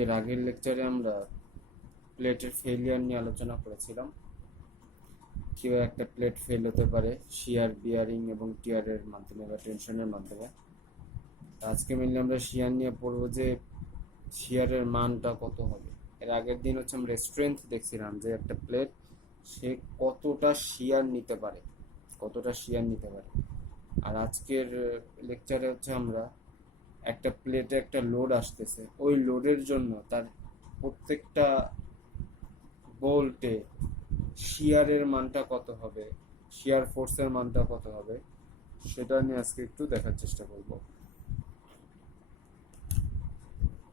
এর আগের লেকচারে আমরা প্লেটের ফেলিয়ার নিয়ে আলোচনা করেছিলাম, কিভাবে একটা প্লেট ফেল হতে পারে শিয়ার, বিয়ারিং এবং টিয়ারের মাধ্যমে বা টেনশনের মাধ্যমে। আজকে মেনলি আমরা শিয়ার নিয়ে পড়বো যে শিয়ারের মানটা কত হবে। এর আগের দিন হচ্ছে আমরা স্ট্রেংথ দেখছিলাম যে একটা প্লেট সে কতটা শিয়ার নিতে পারে। আর আজকের লেকচারে হচ্ছে আমরা একটা প্লেটে একটা লোড আসতেছে, ওই লোডের জন্য তার প্রত্যেকটা বোল্টে শিয়ারের মানটা কত হবে, শিয়ার ফোর্সের মানটা কত হবে, সেটা নিয়ে আজকে একটু দেখার চেষ্টা করব।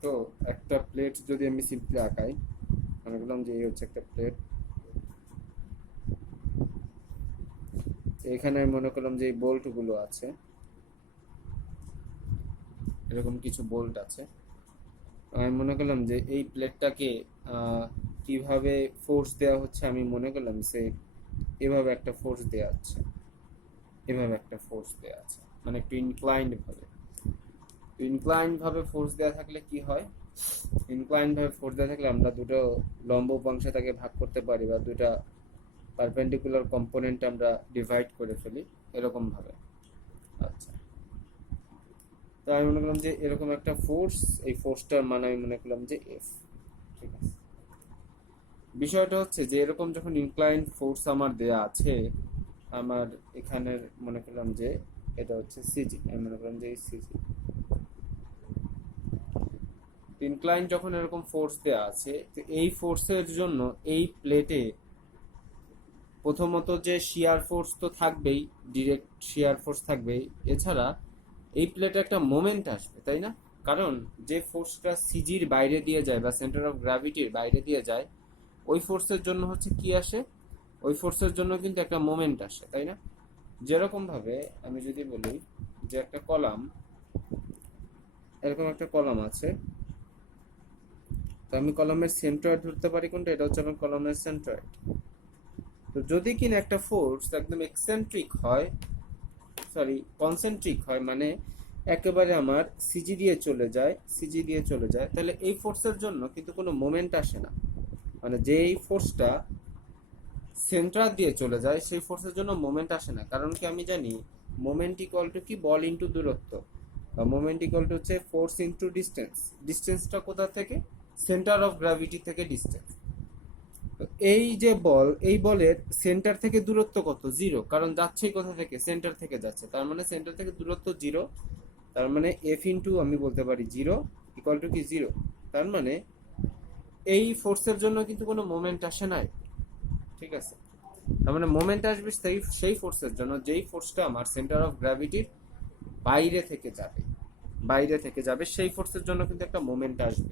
তো একটা প্লেট যদি আমি সিম্পলি আঁকাই, মনে করলাম যে এই হচ্ছে একটা প্লেট। এখানে আমি মনে করলাম যে এই বোল্টগুলো আছে, এরকম কিছু বোল্ট আছে। আমি মনে করলাম যে এই প্লেটটাকে কিভাবে ফোর্স দেওয়া হচ্ছে, আমি মনে করলাম সে এভাবে একটা ফোর্স দেওয়া আছে, মানে একটু ইনক্লাইন্ড ভাবে ফোর্স দেওয়া থাকলে কি হয়, ইনক্লাইন্ড ভাবে ফোর্স দেওয়া থাকলে আমরা দুটো লম্ব উপাংশে তাকে ভাগ করতে পারি বা দুটা পারপেন্ডিকুলার কম্পোনেন্ট আমরা ডিভাইড করে ফেলি এরকম ভাবে। আচ্ছা, তো আমি মনে করলাম যে এরকম একটা ফোর্স, এই ফোর্সটার মান আমি মনে করলাম যে এফ। ঠিক আছে, বিষয়টা হচ্ছে যে এরকম যখন ইনক্লাইন্ড ফোর্স আমার দেয়া আছে, আমার এখানের মনে করলাম যে এটা হচ্ছে সিজি, আমি মনে করলাম যে এই সিজি ইনক্লাইন্ড যখন এরকম ফোর্স দেয়া আছে, তো এই ফোর্সের জন্য এই প্লেটে প্রথমত যে শিয়ার ফোর্স তো থাকবেই, ডিরেক্ট শিয়ার ফোর্স থাকবেই, এছাড়া এই প্লেটে একটা মোমেন্ট আসবে, তাই না? কারণ যে ফোর্সটা সিজির বাইরে দিয়ে যায় বা সেন্টার অফ গ্র্যাভিটির বাইরে দিয়ে যায়, ওই ফোর্সের জন্য হচ্ছে কি আসে, ওই ফোর্সের জন্য কিন্তু একটা মোমেন্ট আসে, তাই না? যেরকম ভাবে আমি যদি বলি যে একটা কলাম, এরকম একটা কলাম আছে, তো আমি কলামের সেন্ট্রয়েড ধরতে পারি কোনটা, এটা হচ্ছে আমার কলামের সেন্ট্রয়েড। তো যদি কিনা একটা ফোর্স একদম কনসেন্ট্রিক হয়, মানে একেবারে আমার সিজি দিয়ে চলে যায়, তাহলে এই ফোর্সের জন্য কিন্তু কোনো মোমেন্ট আসে না। মানে যেই ফোর্সটা সেন্টার দিয়ে চলে যায় সেই ফোর্সের জন্য মোমেন্ট আসে না। কারণ কি, আমি জানি মোমেন্ট ইকুয়াল টু কি, বল ইন্টু দূরত্ব, বা মোমেন্ট ইকুয়াল টু হচ্ছে ফোর্স ইন্টু ডিস্টেন্স। ডিস্টেন্সটা কোথা থেকে? সেন্টার অফ গ্র্যাভিটি থেকে ডিস্টেন্স। এই যে বল, এই বলের সেন্টার থেকে দূরত্ব কত? জিরো, কারণ যাচ্ছেই কোথা থেকে? সেন্টার থেকে যাচ্ছে, তার মানে সেন্টার থেকে দূরত্ব জিরো। তার মানে এফ ইন্টু আমি বলতে পারি জিরো ইকুয়াল টু কি জিরো। তার মানে এই ফোর্সের জন্য কিন্তু কোনো মোমেন্ট আসে নাই। ঠিক আছে, তার মানে মোমেন্ট আসবে সেই ফোর্সের জন্য যেই ফোর্সটা আমার সেন্টার অফ গ্র্যাভিটির বাইরে থেকে যাবে সেই ফোর্সের জন্য কিন্তু একটা মোমেন্ট আসবে।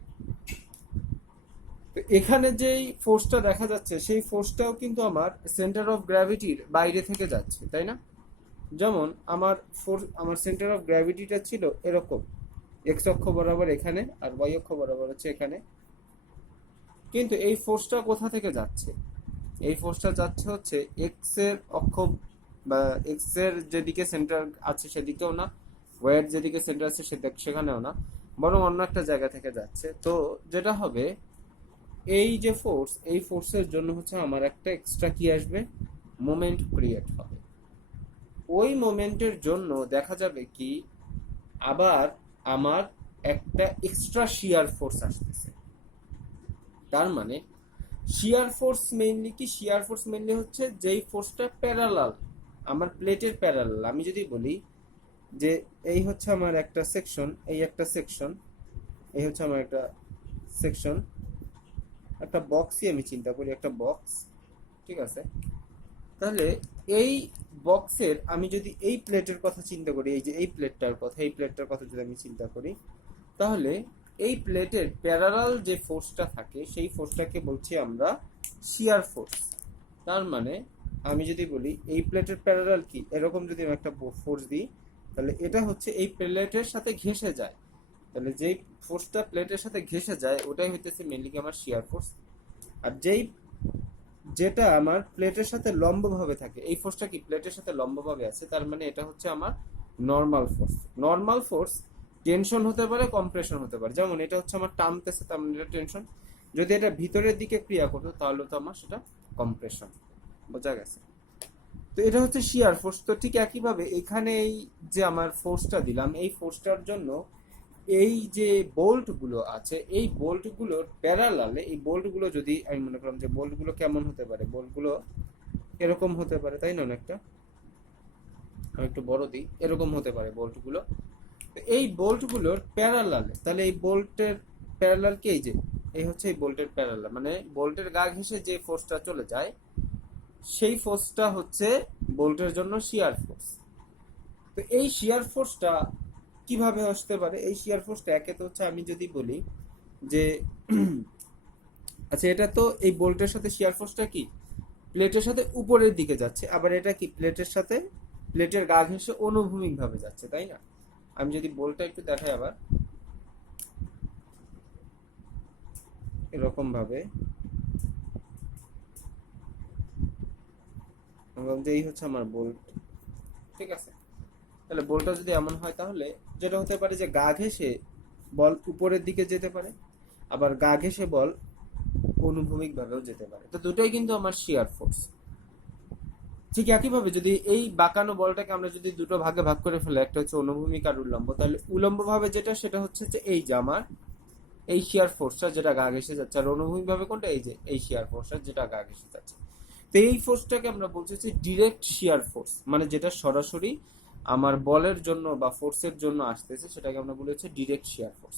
তো এখানে যেই ফোর্সটা দেখা যাচ্ছে সেই ফোর্সটাও কিন্তু আমার সেন্টার অফ গ্র্যাভিটির বাইরে থেকে যাচ্ছে, তাই না? যেমন আমার সেন্টার অফ গ্র্যাভিটিটা ছিল এরকম, এক্স অক্ষ বরাবর এখানে আর ওয়াই অক্ষ বরাবর হচ্ছে এখানে। কিন্তু এই ফোর্সটা কোথা থেকে যাচ্ছে? এই ফোর্সটা যাচ্ছে হচ্ছে এক্স এর অক্ষ, বা এক্স এর যেদিকে সেন্টার আছে সেদিকেও না, ওয়াই এর যেদিকে সেন্টার আছে সেখানেও না, বরং অন্য একটা জায়গা থেকে যাচ্ছে। তো যেটা হবে, এই যে ফোর্স, এই ফোর্সের জন্য হচ্ছে আমার একটা এক্সট্রা কি আসবে, মোমেন্ট ক্রিয়েট হবে। ওই মোমেন্টের জন্য দেখা যাবে কি, আবার আমার একটা এক্সট্রা শিয়ার ফোর্স আসতেছে। তার মানে শিয়ার ফোর্স মেইনলি হচ্ছে যেই ফোর্সটা প্যারালাল, আমার প্লেটের প্যারালাল। আমি যদি বলি যে এই হচ্ছে আমার একটা সেকশন, এই একটা সেকশন, এই হচ্ছে আমার একটা সেকশন, একটা বক্সই আমি চিন্তা করি, একটা বক্স। ঠিক আছে, তাহলে এই বক্সের আমি যদি এই প্লেটের কথা চিন্তা করি, এই যে এই প্লেটটার কথা যদি আমি চিন্তা করি, তাহলে এই প্লেটের প্যারালাল যে ফোর্সটা থাকে সেই ফোর্সটাকে বলছি আমরা শিয়ার ফোর্স। তার মানে আমি যদি বলি এই প্লেটের প্যারালাল কি, এরকম যদি আমি একটা ফোর্স দিই, তাহলে এটা হচ্ছে এই প্লেটের সাথে ঘেঁষে যায়। তাহলে যেই ফোর্সটা প্লেটের সাথে ঘেঁষে যায় ওটাই হইতেছে মেনলি আমার শিয়ার ফোর্স। আর যেটা আমার প্লেটের সাথে লম্বভাবে থাকে, এই ফোর্সটা কি প্লেটের সাথে লম্বভাবে আছে, তার মানে এটা হচ্ছে আমার normal force. Normal force tension হতে পারে, কম্প্রেশন হতে পারে। যেমন এটা হচ্ছে আমার টানতেছে, তার মানে এটা টেনশন। যদি এটা ভিতরের দিকে ক্রিয়া করতো তাহলে তো আমার সেটা কম্প্রেশন। বোঝা গেছে? তো এটা হচ্ছে শিয়ার ফোর্স। তো ঠিক একইভাবে এখানে এই যে আমার ফোর্সটা দিলাম, এই ফোর্সটার জন্য এই যে বোল্ট গুলো আছে, এই বোল্ট গুলোর প্যারালালে, এই বোল্ট গুলো যদি আমি মনে করলাম যে বোল্ট গুলো কেমন হতে পারে, বোল্ট গুলো এরকম হতে পারে, তাই না? অনেকটা আমি একটু বড় দিই, এরকম হতে পারে বোল্ট গুলো। তো এই বোল্ট গুলোর প্যারালালে, তাহলে এই বোল্টের প্যারালাল কি? এই যে এই হচ্ছে এই বোল্টের প্যারালাল, মানে বোল্টের গা ঘেঁষে যে ফোর্সটা চলে যায়, সেই ফোর্সটা হচ্ছে বোল্টের জন্য শিয়ার ফোর্স। তো এই শিয়ার ফোর্সটা কিভাবে আসতে পারে? এই শিয়ার ফোর্সটা একে তো হচ্ছে আমি যদি বলি যে আচ্ছা, এটা তো এই বোল্টের সাথে শিয়ার ফোর্সটা কি প্লেটের সাথে উপরের দিকে যাচ্ছে, আবার এটা কি প্লেটের সাথে, প্লেটের গা ঘেঁষে অনুভূমিক ভাবে যাচ্ছে, তাই না? আমি যদি বোল্টটা একটু দেখাই আবার এরকম ভাবে, যে এই হচ্ছে আমার বোল্ট, ঠিক আছে? তাহলে বলটা যদি এমন হয় তাহলে যেটা হতে পারে যে গা ঘেঁষে বল উপরের দিকে যেতে পারে, আবার গা ঘেঁষে বল অনুভূমিক ভাবেও যেতে পারে। তো দুটোই কিন্তু আমার শিয়ার ফোর্স। ঠিক একইভাবে যদি এই বাঁকানো বলটাকে আমরা যদি দুটো ভাগে ভাগ করে ফেলে, একটা হচ্ছে অনুভূমিক আর উল্লম্ব, তাহলে উল্লম্ব ভাবে যেটা, সেটা হচ্ছে যে এই যে আমার এই শিয়ার ফোর্সটা যেটা গা ঘেঁষে যাচ্ছে, আর অনুভূমিক ভাবে কোনটা? এই যে এই শিয়ার ফোর্সটা যেটা গা ঘেঁষে যাচ্ছে। তো এই ফোর্সটাকে আমরা বলছি হচ্ছে ডিরেক্ট শিয়ার ফোর্স, মানে যেটা সরাসরি আমার বলের জন্য বা ফোর্সের জন্য আসতেছে, সেটাকে আমরা বলি হচ্ছে ডিরেক্ট শিয়ার ফোর্স।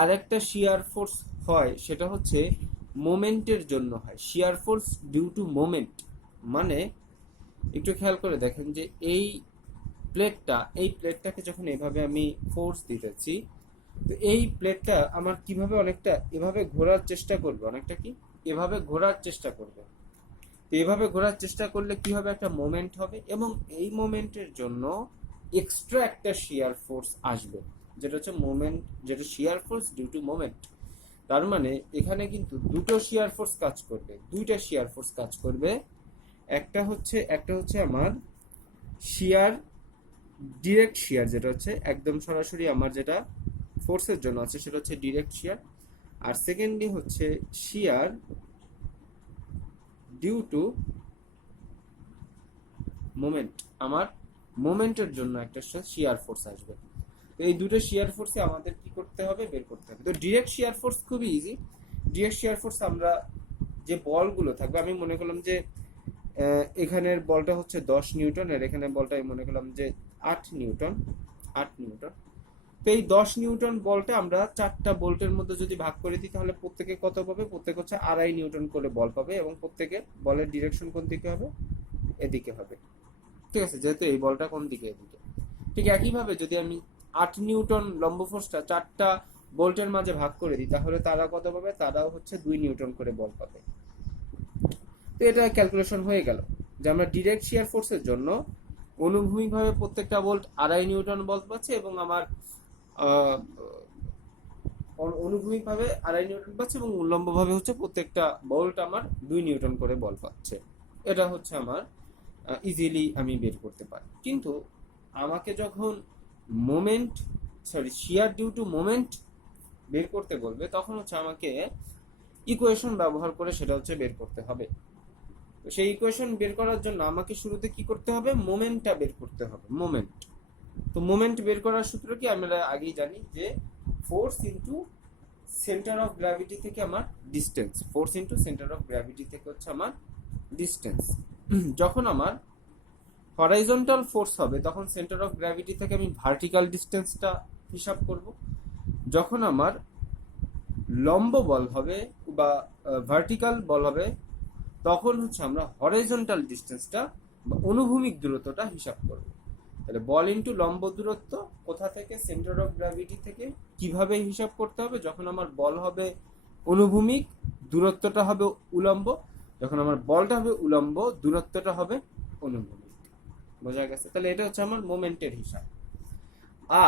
আর একটা শিয়ার ফোর্স হয়, সেটা হচ্ছে মোমেন্টের জন্য হয়, shear force due to moment. মানে একটু খেয়াল করে দেখেন যে এই এই প্লেটটাকে যখন এভাবে আমি ফোর্স দিতেছি, তো এই প্লেটটা আমার কিভাবে অনেকটা এভাবে ঘোরার চেষ্টা করবে, অনেকটা কি এভাবে ঘোরার চেষ্টা করবে। তো এভাবে ঘোরার চেষ্টা করলে কি হবে? একটা মোমেন্ট হবে, এবং এই মোমেন্টের জন্য এক্সট্রা একটা শিয়ার ফোর্স আসবে, যেটা হচ্ছে মোমেন্ট, যেটা shear force due to moment. তার মানে এখানে কিন্তু দুটো শিয়ার ফোর্স কাজ করবে, দুইটা শিয়ার ফোর্স কাজ করবে। একটা হচ্ছে আমার শিয়ার, ডিরেক্ট শিয়ার, যেটা হচ্ছে একদম সরাসরি আমার যেটা ফোর্সের জন্য আছে, সেটা হচ্ছে ডিরেক্ট শিয়ার। আর সেকেন্ডলি হচ্ছে শিয়ার ডিউ টু মোমেন্ট, আমার মোমেন্টের জন্য একটা শিয়ার ফোর্স আসবে। তো এই দুটো শিয়ার ফোর্সে আমাদের কি করতে হবে? বের করতে হবে। তো ডিরেক্ট শিয়ার ফোর্স খুবই ইজি। ডিরেক্ট শিয়ার ফোর্স আমরা যে বলগুলো থাকবে, আমি মনে করলাম যে এখানের বলটা হচ্ছে 10 নিউটন, আর এখানে বলটা আমি মনে করলাম যে 8 নিউটন। 8 নিউটন। তো এই 10 নিউটন বলটা আমরা 4টা বোল্টের মধ্যে যদি ভাগ করে দিই, তাহলে প্রত্যেকে কত পাবে? প্রত্যেকে হচ্ছে 2.5 নিউটন করে বল পাবে, এবং প্রত্যেকে বলের ডিরেকশন কোন দিকে হবে? এদিকে হবে, ঠিক আছে? যেহেতু এই বলটা কোন দিকে? এদিকে। ঠিক একইভাবে যদি আমি 8 নিউটন লম্ব ফোর্সটা 4টা বোল্টের মাঝে ভাগ করে দিই, তাহলে তারা কত পাবে? তারাও হচ্ছে 2 নিউটন করে বল পাবে। তো এটা ক্যালকুলেশন হয়ে গেল যে আমরা ডিরেক্ট শিয়ার ফোর্সের জন্য অনুভূমিকভাবে প্রত্যেকটা বোল্ট 2.5 নিউটন বল পাচ্ছে, এবং আমার অনুভূমিকভাবে 2.5 নিউটন পাচ্ছে, এবং উল্লম্বভাবে হচ্ছে প্রত্যেকটা বোল্ট আমার 2 নিউটন করে বল পাচ্ছে। এটা হচ্ছে আমার ইজিলি আমি বের করতে পারি। কিন্তু আমাকে যখন moment, shear due to moment বের করতে বলবে, তখন হচ্ছে আমাকে ইকুয়েশন ব্যবহার করে সেটা হচ্ছে বের করতে হবে। তো সেই ইকুয়েশন বের করার জন্য আমাকে শুরুতে কি করতে হবে? মোমেন্টটা বের করতে হবে, মোমেন্ট। তো মোমেন্ট বের করার সূত্র কি? আমরা আগেই জানি যে force into centre of gravity থেকে আমার distance, force into centre of gravity থেকে হচ্ছে আমার ডিস্টেন্স। যখন আমার হরাইজন্টাল ফোর্স হবে, তখন সেন্টার অফ গ্র্যাভিটি থেকে আমি ভার্টিক্যাল ডিস্টেন্সটা হিসাব করব। যখন আমার লম্ব বল হবে বা ভার্টিক্যাল বল হবে, তখন হচ্ছে আমরা হরাইজন্টাল ডিস্টেন্সটা বা অনুভূমিক দূরত্বটা হিসাব করব। তাহলে বল ইন্টু লম্ব দূরত্ব কোথা থেকে? সেন্টার অফ গ্র্যাভিটি থেকে। কিভাবে হিসাব করতে হবে? যখন আমার বল হবে অনুভূমিক, দূরত্বটা হবে উলম্ব। যখন আমার বলটা হবে উলম্ব, দূরত্বটা হবে অনুভূমিক। বোঝা গেছে? তাহলে এটা হচ্ছে আমার মোমেন্টের হিসাব।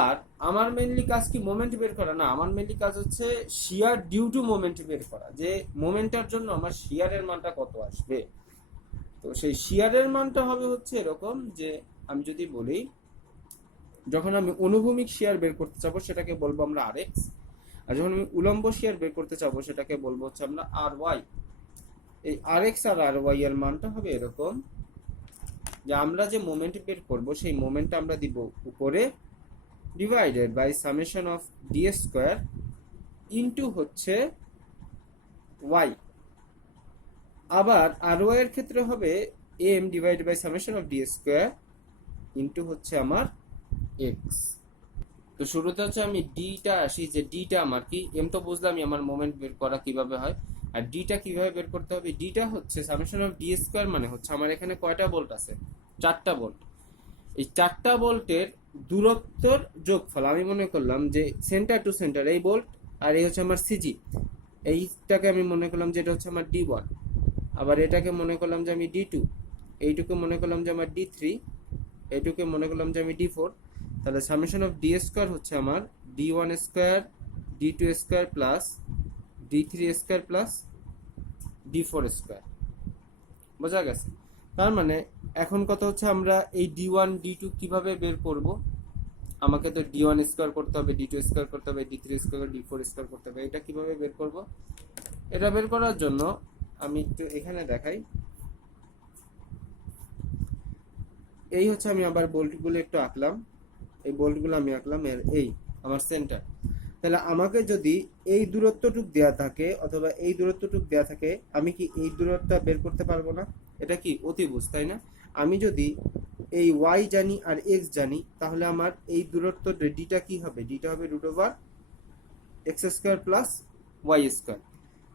আর আমার মেইনলি কাজ কি? মোমেন্ট বের করা না, আমার মেইনলি কাজ হচ্ছে শিয়ার ডিউ টু মোমেন্ট বের করা, যে মোমেন্টের জন্য আমার শিয়ারের মানটা কত আসবে। তো সেই শিয়ারের মানটা হবে হচ্ছে এরকম, যে আমি যদি বলি যখন আমি অনুভূমিক শিয়ার বের করতে চাবো সেটাকে বলবো আমরা আর এক্স, আর যখন আমি উলম্ব শিয়ার বের করতে চাবো সেটাকে বলবো হচ্ছে আমরা আর ওয়াই। এই আর এক্স আর আর ওয়াই এর মানটা হবে এরকম যে আমরা যে মোমেন্ট বের করব সেই মোমেন্টটা আমরা দিব উপরে divided by summation of d square into হচ্ছে ওয়াই। আবার আর ওয়াই এর ক্ষেত্রে হবে M divided by summation of d square into হচ্ছে আমার এক্স। তো শুরুতে হচ্ছে আমি ডিটা আসি, যে ডিটা আমার কি, এম তো বুঝলাম আমার মোমেন্ট বের করা কিভাবে হয়, আর ডিটা কিভাবে বের করতে হবে। ডিটা হচ্ছে সামেশন অফ ডি স্কোয়ার, মানে হচ্ছে আমার এখানে কয়টা বোল্ট আছে, 4টা বোল্ট। এই 4টা বোল্টের দূরত্বর যোগফল আমি মনে করলাম যে সেন্টার টু সেন্টার এই বোল্ট, আর এই হচ্ছে আমার সিজি, এইটাকে আমি মনে করলাম যে এটা হচ্ছে আমার ডি ওয়ান, আবার এটাকে মনে করলাম যে আমি ডি টু, এইটুকু মনে করলাম যে আমার ডি থ্রি, এইটুকে মনে করলাম যে আমি ডি ফোর। তাহলে সামেশন অফ ডি স্কোয়ার হচ্ছে আমার d one square, d two square plus d three square plus d four square. বোঝা গেছে? তার মানে এখন কথা হচ্ছে আমরা এই ডি ওয়ান ডি টু কীভাবে বের করব। আমাকে তো ডি ওয়ান স্কোয়ার করতে হবে, ডি টু স্কোয়ার করতে হবে, D three square, D four square করতে হবে। এটা কিভাবে বের করব? এটা বের করার জন্য আমি একটু এখানে দেখাই। এই হচ্ছে আমি আবার বোল্টগুলো একটু আঁকলাম, এই বোল্টগুলো আমি আঁকলাম এর এই আমার সেন্টার। তাহলে আমাকে যদি এই দূরত্বটুক দেয়া থাকে অথবা এই দূরত্বটুক দেয়া থাকে, আমি কি এই দূরত্বটা বের করতে পারবো না? এটা কি অতিভুজ, তাই না? আমি যদি এই ওয়াই জানি আর এক্স জানি, তাহলে আমার এই দূরত্ব ডিটা কি হবে? ডিটা হবে root over x square plus y square.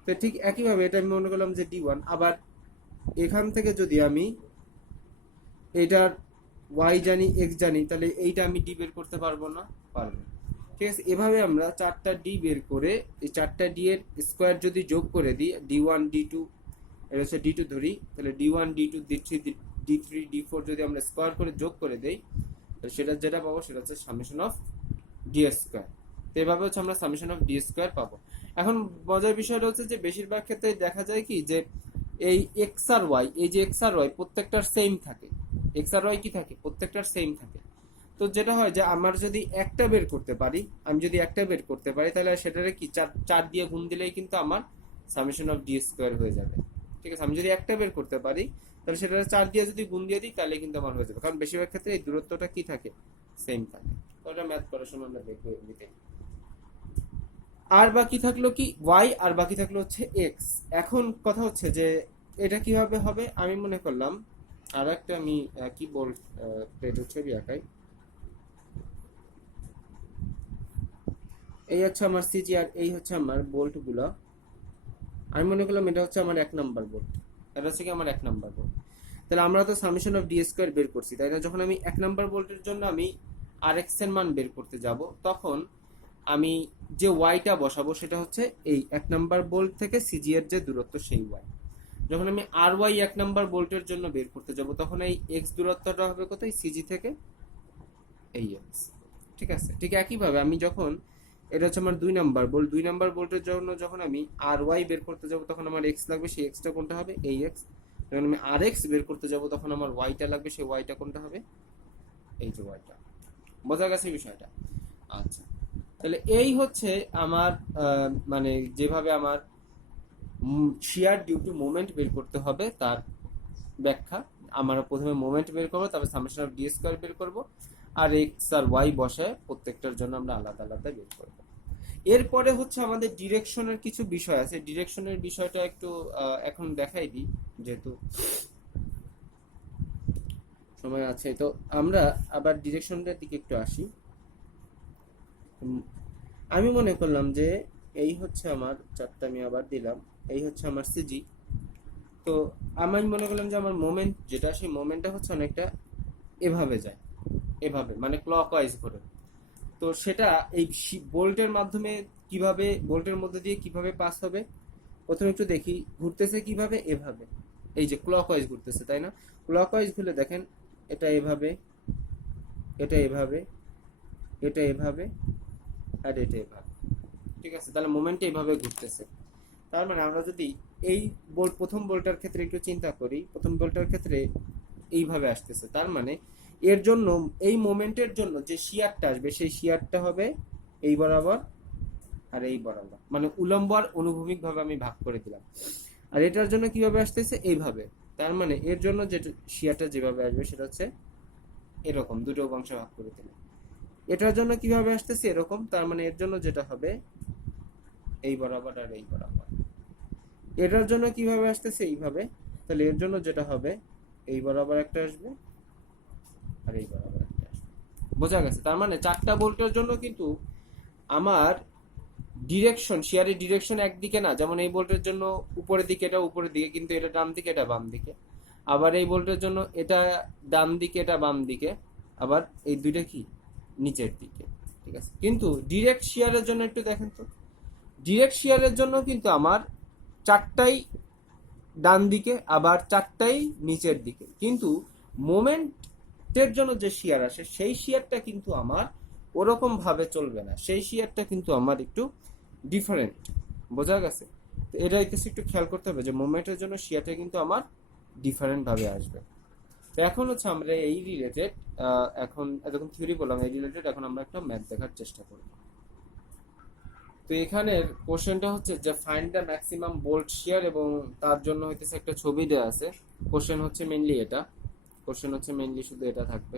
তো ঠিক একইভাবে এটা আমি মনে করলাম যে ডি ওয়ান। আবার এখান থেকে যদি আমি এটার ওয়াই জানি এক্স জানি, তাহলে এইটা আমি ডি বের করতে পারবো না? পারবো। ঠিক আছে, এভাবে আমরা 4টা ডি বের করে এই 4টা ডি এর স্কোয়ার যদি যোগ করে দিই, ডি ওয়ান ডি টু, এটা হচ্ছে ডি টু ধরি, তাহলে d one d two d three d three d four যদি আমরা স্কোয়ার করে যোগ করে দেই, তো সেটা যেটা পাবো সেটা হচ্ছে সামেশন অফ ডি স্কোয়ার। তো এভাবে হচ্ছে আমরা সামেশন অফ ডি স্কোয়ার পাবো। এখন মজার বিষয়টা হচ্ছে যে বেশিরভাগ ক্ষেত্রে দেখা যায় কি যে এই এক্স আর ওয়াই, এই যে এক্স আর ওয়াই প্রত্যেকটার সেম থাকে। এক্স আর ওয়াই কি থাকে? প্রত্যেকটার সেম থাকে। তো যেটা হয় যে আমার যদি একটা বের করতে পারি, আমি যদি একটা বের করতে পারি, তাহলে সেটারে কি 4 দিয়ে গুণ দিলেই কিন্তু আমার সামেশন অফ ডি স্কোয়ার হয়ে যাবে। ঠিক আছে, আমি যদি একটা বের করতে পারি, তাহলে সেটা 4 দিয়ে যদি গুণ দিয়ে দিই, তাহলে কিন্তু আমার হয়ে যাবে, কারণ বেশিরভাগ ক্ষেত্রে এই দূরত্বটা কি থাকে? সেম থাকে। তো এটা ম্যাথ করার সময় আমরা দেখবো এমনিতে। আর বাকি থাকলো কি ওয়াই, আর বাকি থাকলো হচ্ছে এক্স। এখন কথা হচ্ছে যে এটা কিভাবে হবে। আমি মনে করলাম আর একটা আমি কি বল প্লেটের ছবি আঁকাই। এই হচ্ছে আমার সিজি আর এই হচ্ছে আমার বোল্ট গুলা। আমি মনে করলাম এটা হচ্ছে আমার 1 নাম্বার বোল্ট, এটা হচ্ছে কি আমার 1 নাম্বার বোল্ট। তাহলে আমরা তো সামেশন অফ ডি স্কোয়ার বের করছি, তাই না? যখন আমি 1 নাম্বার বোল্টের জন্য আমি আর এক্স এর মান বের করতে যাব, তখন আমি যে ওয়াইটা বসাবো সেটা হচ্ছে এই 1 নাম্বার বোল্ট থেকে সিজি এর যে দূরত্ব সেই ওয়াই। যখন আমি আর ওয়াই 1 নাম্বার বোল্টের জন্য বের করতে যাব, তখন এই এক্স দূরত্বটা হবে কত? এই সিজি থেকে এই এক্স। ঠিক আছে, ঠিক একইভাবে আমি যখন এটা হচ্ছে আমার 2 নাম্বার বোল্ট, 2 নাম্বার বোল্টের জন্য যখন আমি আর ওয়াই বের করতে যাব, তখন আমার এক্স লাগবে, সেই এক্সটা কোনটা হবে? এই এক্স। যখন আমি আর এক্স বের করতে যাব, তখন আমার ওয়াইটা লাগবে, সেই ওয়াইটা কোনটা হবে? এই যে ওয়াইটা। বোঝা গেছে বিষয়টা? আচ্ছা, তাহলে এই হচ্ছে আমার মানে যেভাবে আমার শিয়ার ডিউ টু মোমেন্ট বের করতে হবে তার ব্যাখ্যা। আমরা প্রথমে মোমেন্ট বের করবো, তারপর সামেশন অফ ডি স্কয়ার বের করবো, আর এক্স আর ওয়াই বসায় প্রত্যেকটার জন্য আমরা আলাদা আলাদা বের করবো। এরপরে হচ্ছে আমাদের ডিরেকশনের কিছু বিষয় আছে। ডিরেকশনের বিষয়টা একটু এখন দেখাই দিই, যেহেতু সময় আছে। তো আমরা আবার ডিরেকশনটার দিকে একটু আসি। আমি মনে করলাম যে এই হচ্ছে আমার 4টা, আমি আবার দিলাম, এই হচ্ছে আমার সিজি। তো আমি মনে করলাম যে আমার মোমেন্ট যেটা, সেই মোমেন্টটা হচ্ছে অনেকটা এভাবে যায়, এভাবে মানে ক্লকওয়াইজ ঘোরে। তো সেটা এই বোল্টের মাধ্যমে কিভাবে, বোল্টের মধ্যে দিয়ে কিভাবে পাস হবে, প্রথমে একটু দেখি। ঘুরতেছে কিভাবে? এভাবে, এই যে ক্লকওয়াইজ ঘুরতেছে, তাই না? ক্লকওয়াইজ ঘুরলে দেখেন এটা এভাবে, এটা এভাবে, এটা এভাবে, আর এটা এভাবে। ঠিক আছে, তাহলে মোমেন্টটা এভাবে ঘুরতেছে। তার মানে আমরা যদি এই প্রথম বোল্টার ক্ষেত্রে একটু চিন্তা করি, প্রথম বোল্টার ক্ষেত্রে এইভাবে আসতেছে, তার মানে এর জন্য এই মোমেন্টের জন্য যে শিয়ারটা আসবে সেই শিয়ারটা হবে এই বরাবর আর এই বরাবর, মানে উলম্ব আর অনুভূমিক ভাবে আমি ভাগ করে দিলাম। আর এটার জন্য কিভাবে আসতেছে এইভাবে, তার মানে এর জন্য যে শিয়ারটা যেভাবে আসবে সেটা হচ্ছে এরকম দুটো অংশে ভাগ করে দিলাম। এটার জন্য কিভাবে আসতেছে এরকম, তার মানে এর জন্য যেটা হবে এই বরাবর আর এই বরাবর। এটার জন্য কিভাবে আসতেছে এইভাবে, তাহলে এর জন্য যেটা হবে এই বরাবর একটা আসবে আর এই বরাবর একটা আসবে। বোঝা গেছে? তার মানে 4টা বোল্টের জন্য কিন্তু আমার ডিরেকশন, শিয়ারের ডিরেকশন একদিকে না, যেমন এই বোল্টের জন্য উপরের দিকে এটা উপরের দিকে, কিন্তু এটা ডান দিকে এটা বাম দিকে। আবার এই বোল্টের জন্য এটা ডান দিকে এটা বাম দিকে, আবার এই দুইটা কি নিচের দিকে। ঠিক আছে, কিন্তু ডিরেক্ট শিয়ারের জন্য একটু দেখেন তো, ডিরেক্ট শিয়ারের জন্য কিন্তু আমার 4টাই ডান দিকে আবার 4টাই নিচের দিকে, কিন্তু মোমেন্টের জন্য যে শিয়ার আসে সেই শিয়ারটা কিন্তু আমার ওরকম ভাবে চলবে না, সেই শিয়ারটা কিন্তু আমার একটু ডিফারেন্ট। বোঝা গেছে? তো এটা কিছু একটু খেয়াল করতে হবে যে মোমেন্টের জন্য শিয়ারটা কিন্তু আমার ডিফারেন্ট ভাবে আসবে। তো এখন হচ্ছে আমরা এই রিলেটেড, এখন এতক্ষণ থিওরি বললাম, এই রিলেটেড এখন আমরা একটা ম্যাথ দেখার চেষ্টা করব। তো এখানের কোশ্চেনটা হচ্ছে যে ফাইন্ড দ্য ম্যাক্সিমাম বোল্ট শিয়ার, এবং তার জন্য হইতেছে একটা ছবি দেওয়া আছে। কোশ্চেন হচ্ছে মেইনলি এটা, কোশ্চেন হচ্ছে মেইনলি শুধু এটা থাকবে।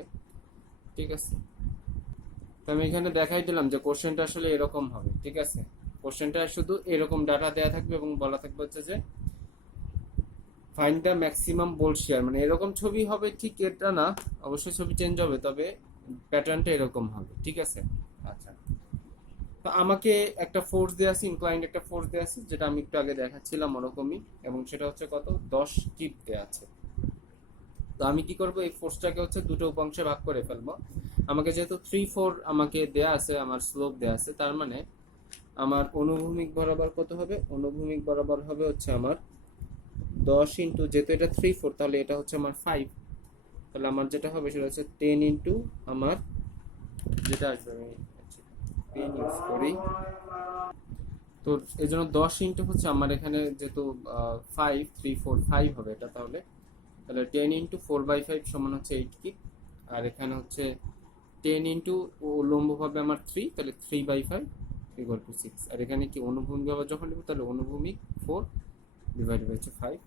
ঠিক আছে, তো আমি এখানে দেখাই দিলাম যে কোশ্চেনটা আসলে এরকম হবে। ঠিক আছে, কোশ্চেনটা শুধু এরকম ডাটা দেয়া থাকবে এবং বলা থাকবে হচ্ছে যে ফাইন্ড দ্য ম্যাক্সিমাম বোল্ট শিয়ার, মানে এরকম ছবি হবে ঠিক এটা না, অবশ্যই ছবি চেঞ্জ হবে, তবে প্যাটার্নটা এরকম হবে। ঠিক আছে, আচ্ছা। তো আমাকে একটা ফোর্স দেওয়া আছে, ইনক্লাইন্ড একটা ফোর্স দেওয়া আছে, যেটা আমি একটু আগে দেখাচ্ছিলাম ওরকমই, এবং সেটা হচ্ছে কত 10 কিপ দেওয়া আছে। তো আমি কি করব, এই ফোর্সটাকে হচ্ছে দুটো উপাংশে ভাগ করে ফেলবো। আমাকে যেহেতু 3-4 আমাকে দেয়া আছে, আমার স্লোপ দেয়া আছে, তার মানে আমার অনুভূমিক বরাবর কত হবে, অনুভূমিক বরাবর হবে হচ্ছে আমার 10 ইন্টু, যেহেতু এটা 3-4 তাহলে এটা হচ্ছে আমার 5, তাহলে আমার যেটা হবে সেটা হচ্ছে 10 ইন্টু আমার যেটা আসবে, আমি পেন ইউজ করি, তো এই জন্য 10 ইন্টু হচ্ছে আমার এখানে যেহেতু 5, 3, 4, 5 হবে এটা, তাহলে তাহলে 10 ইন্টু 4/5 সমান হচ্ছে 8 কিপ। আর এখানে হচ্ছে 10 ইন্টু লম্বভাবে আমার 3, তাহলে 3/5 ইকুয়াল টু 6। আর এখানে কি অনুভূমিক ভাবে যখন নেব তাহলে অনুভূমিক 4 ডিভাইড বাই হচ্ছে 5,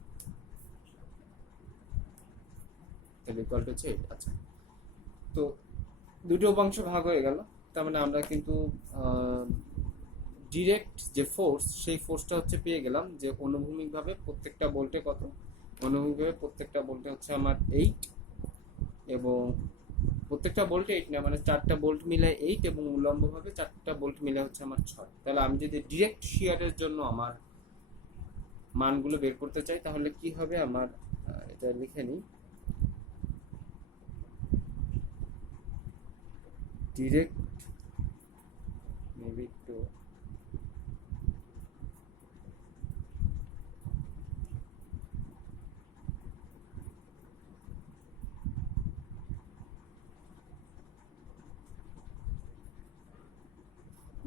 তাহলে ইকুয়াল টু হচ্ছে 8। আচ্ছা, তো দুটো উপাংশ ভাগ হয়ে গেল, তার মানে আমরা কিন্তু ডিরেক্ট যে ফোর্স সেই ফোর্সটা হচ্ছে পেয়ে গেলাম, যে অনুভূমিকভাবে প্রত্যেকটা বোল্টে কত, অনুভূমিকভাবে প্রত্যেকটা বোল্টে হচ্ছে আমার 8, এবং প্রত্যেকটা বোল্টে 8 না, মানে 4টা বোল্ট মিলে 8, এবং উল্লম্বভাবে 4টা বোল্ট মিলে হচ্ছে আমার 6। তাহলে আমি যদি ডিরেক্ট শিয়ারের জন্য আমার মানগুলো বের করতে চাই তাহলে কি হবে, আমার এটা লিখে নিই, ডিরেক্ট মেবি একটু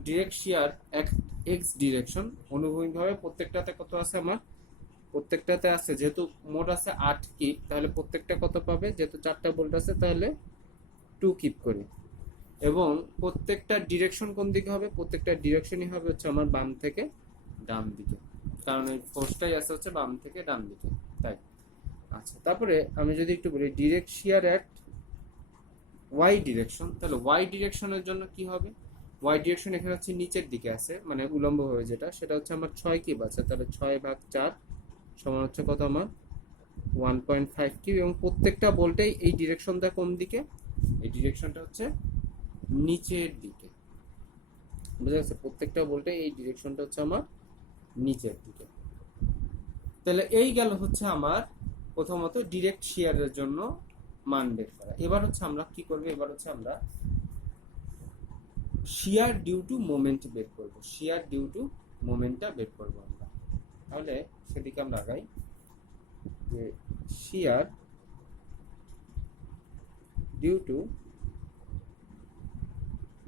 ডিরেক্ট শিয়ার এক্স ডিরেকশন, অনুভূমিকভাবে প্রত্যেকটাতে কত আছে আমার, প্রত্যেকটাতে আছে যেহেতু মোট আছে 8 কিপ, তাহলে প্রত্যেকটা কত পাবে, যেহেতু 4টা বোল্ট আছে তাহলে 2 কিপ করি, এবং প্রত্যেকটা ডিরেকশন কোন দিকে হবে, প্রত্যেকটা ডিরেকশনই হবে হচ্ছে আমার বাম থেকে ডান দিকে, কারণ এই ফোর্সটাই আছে হচ্ছে বাম থেকে ডান দিকে, তাই। আচ্ছা, তারপরে আমি যদি একটু বলি direct shear at y direction, তাহলে ওয়াই ডিরেকশনের জন্য কি হবে, ওয়াই ডিরেকশন এখানে হচ্ছে নিচের দিকে আছে, মানে উলম্ব ভাবে যেটা, সেটা হচ্ছে আমার 6 কিপ আছে, তাহলে 6/4 সমান হচ্ছে কত আমার 1.5 কিপ, এবং প্রত্যেকটা বলতেই এই ডিরেকশনটা কোন দিকে, এই ডিরেকশনটা হচ্ছে নিচের দিকে। বুঝা গেছে? প্রত্যেকটা বলতে এই ডিরেকশনটা হচ্ছে আমার নিচের দিকে। তাহলে এই গেল হচ্ছে আমার প্রথমত ডিরেক্ট শিয়ারের জন্য মান বের করা। এবার হচ্ছে আমরা কি করব, এবার হচ্ছে আমরা শিয়ার ডিউ টু মোমেন্ট বের করব, শিয়ার ডিউ টু মোমেন্টটা বের করব আমরা। তাহলে সেদিকে আমরা আগাই, যে শিয়ার ডিউ টু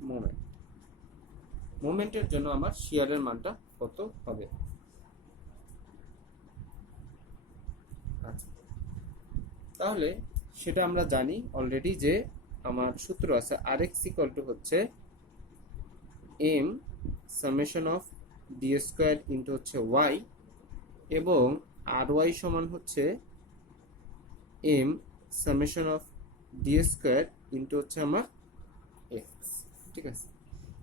মোমেন্ট, মোমেন্টের জন্য আমার শিয়ারের মানটা কত হবে। আচ্ছা, তাহলে সেটা আমরা জানি অলরেডি, যে আমার সূত্র আছে আর এক্স ইকুয়াল টু হচ্ছে M summation of d square into হচ্ছে ওয়াই, এবং আর ওয়াই সমান হচ্ছে M summation of d square into হচ্ছে আমার এক্স। ঠিক আছে,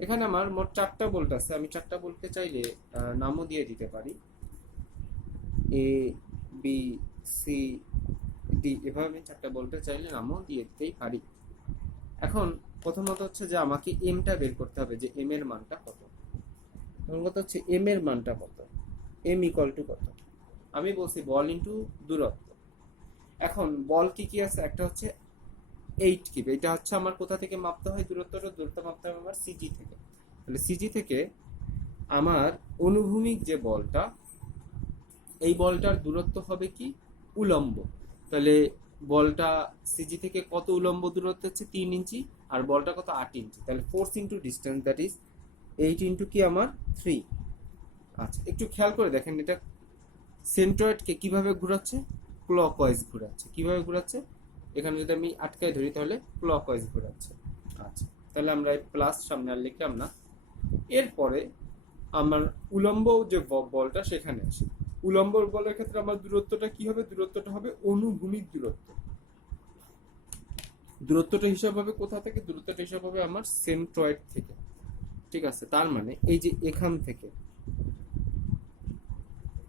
এখানে আমার মোট 4টা বোল্ট আছে। আমি 4টা বোল্টকে চাইলে নামও দিয়ে দিতে পারি, এ বি সি ডি, এভাবে আমি 4টা বোল্টে চাইলে নামও দিয়ে দিতেই পারি। এখন প্রথমত হচ্ছে যে আমাকে এমটা বের করতে হবে, যে এম এর মানটা কত। এখন কথা হচ্ছে এম এর মানটা কত, এম ইকুয়াল টু কত। আমি বলছি বল ইন্টু দূরত্ব। এখন বল কি কি আছে, একটা হচ্ছে 8 কিপ, এটা হচ্ছে আমার কোথা থেকে মাপতে হয়, দূরত্ব মাপতে হবে আমার সিজি থেকে। তাহলে সিজি থেকে আমার অনুভূমিক যে বলটা, এই বলটার দূরত্ব হবে কি উলম্ব। তাহলে বলটা সিজি থেকে কত উলম্ব দূরত্ব হচ্ছে 3 ইঞ্চি, আর বলটা কত 8 ইঞ্চি। তাহলে force into distance, that is 8 into কি আমার 3। আচ্ছা, একটু খেয়াল করে দেখেন এটা সেন্ট্রয়েডকে কিভাবে ঘোরাচ্ছে, ক্লকওয়াইজ ঘোরাচ্ছে। কিভাবে ঘোরাচ্ছে, এখানে যদি আমি আটকায় ধরি তাহলে ক্লকওয়াইজ ঘোরাচ্ছে। আচ্ছা, তাহলে আমরা প্লাস সামনে আর লিখলাম না। এরপরে আমার উলম্ব যে বলটা সেখানে আসে। উলম্ব বলের ক্ষেত্রে আমার দূরত্বটা কি হবে, দূরত্বটা হবে অনুভূমিক দূরত্ব। দূরত্বটা হিসাব হবে কোথা থেকে, দূরত্বটা হিসাব হবে আমার সেন্ট্রয়েড থেকে। ঠিক আছে, তার মানে এই যে এখান থেকে,